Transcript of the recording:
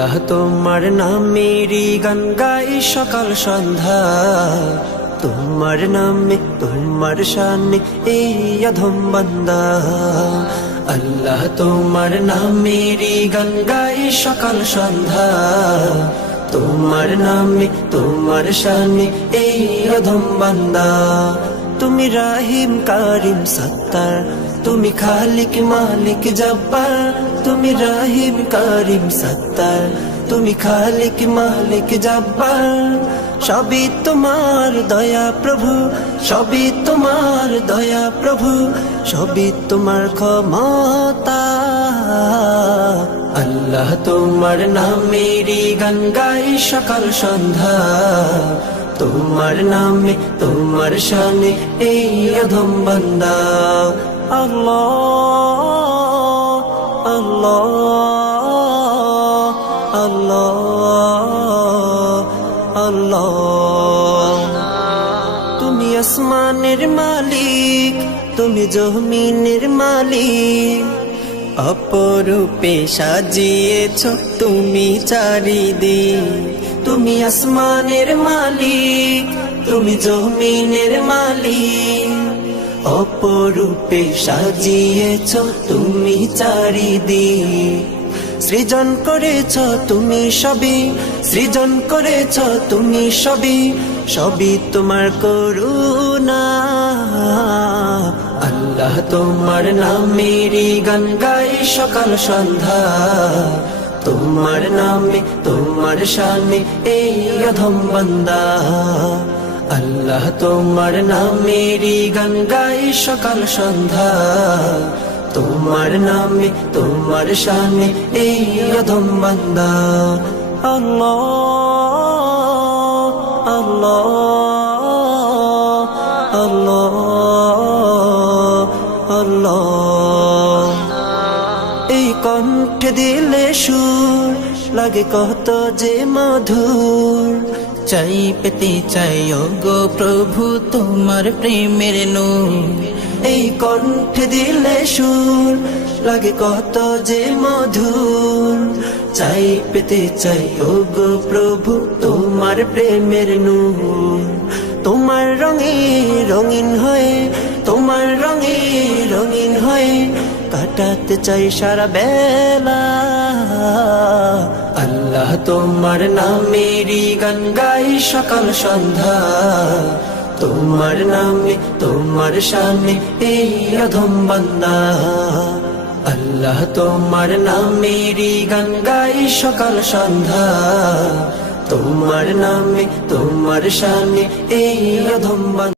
আল্লাহ তোমার নামেরই গান গাই সকাল সন্ধ্যা, তোমার নামে তোমার শানে এই অধম বান্দা। আল্লাহ তোমার নামেরই গান গাই সকাল সন্ধ্যা, তোমার নামে তোমার শানে এই অধম বান্দা। তুমি রাহিম কারিম সত্তার, তুমি খালিক মালিক জব্বার। তুমি রাহিম কারিম সত্তার, তুমি খালিক মালিক জব্বার। সবই তোমার দয়া প্রভু, সবই তোমার দয়া প্রভু, সবই তোমার ক্ষমতা। আল্লাহ তোমার নামেরই গান গাই সকাল সন্ধ্যা, তোমার নামে তোমার শানে এই অধম বান্দা। আল্লাহ আল্লাহ আল্লাহ আল্লাহ। তুমি আসমানের মালিক, তুমি জমিনের মালিক, অপরূপে সাজিয়েছ তুমি চারিদিক। তুমি আসমানের মালিক, তুমি জমিনের মালিক, অপরূপে সাজিয়েছ তুমি চারিদিক। সৃজন করেছ তুমি সবই, সৃজন করেছ তুমি সবই, সবই তোমার করুণা। আল্লাহ তোমার নামেরই গান গাই সকাল সন্ধ্যা, তোমার নামে তোমার শানে এই অধম বান্দা। আল্লাহ তোমার নামেরই গান গাই সকাল সন্ধ্যা, তোমার নামে তোমার শানে এই অধম বান্দা। আল্লাহ আল্লাহ আল্লাহ আল্লাহ। এই কণ্ঠে দিলে সুর লাগে কত যে মধুর, চাই পেতে চাই গো প্রভু তোমার প্রেমের নূর। এই কণ্ঠে দিলে সুর লাগে কত যে মধুর, চাই পেতে চাই গো প্রভু তোমার প্রেমের নূর। তোমার রঙে রঙিন হয়ে, তোমার রঙে রঙিন হয়ে কাটাতে চাই সারা বেলা। আল্লাহ তোমার নামেরই গান গাই সকাল সন্ধ্যা, তোমার নামে তোমার শানে এই অধম বান্দা। আল্লাহ তোমার নামেরই গান গাই সকাল সন্ধ্যা, তোমার নামে তোমার শানে এই অধম বান্দা।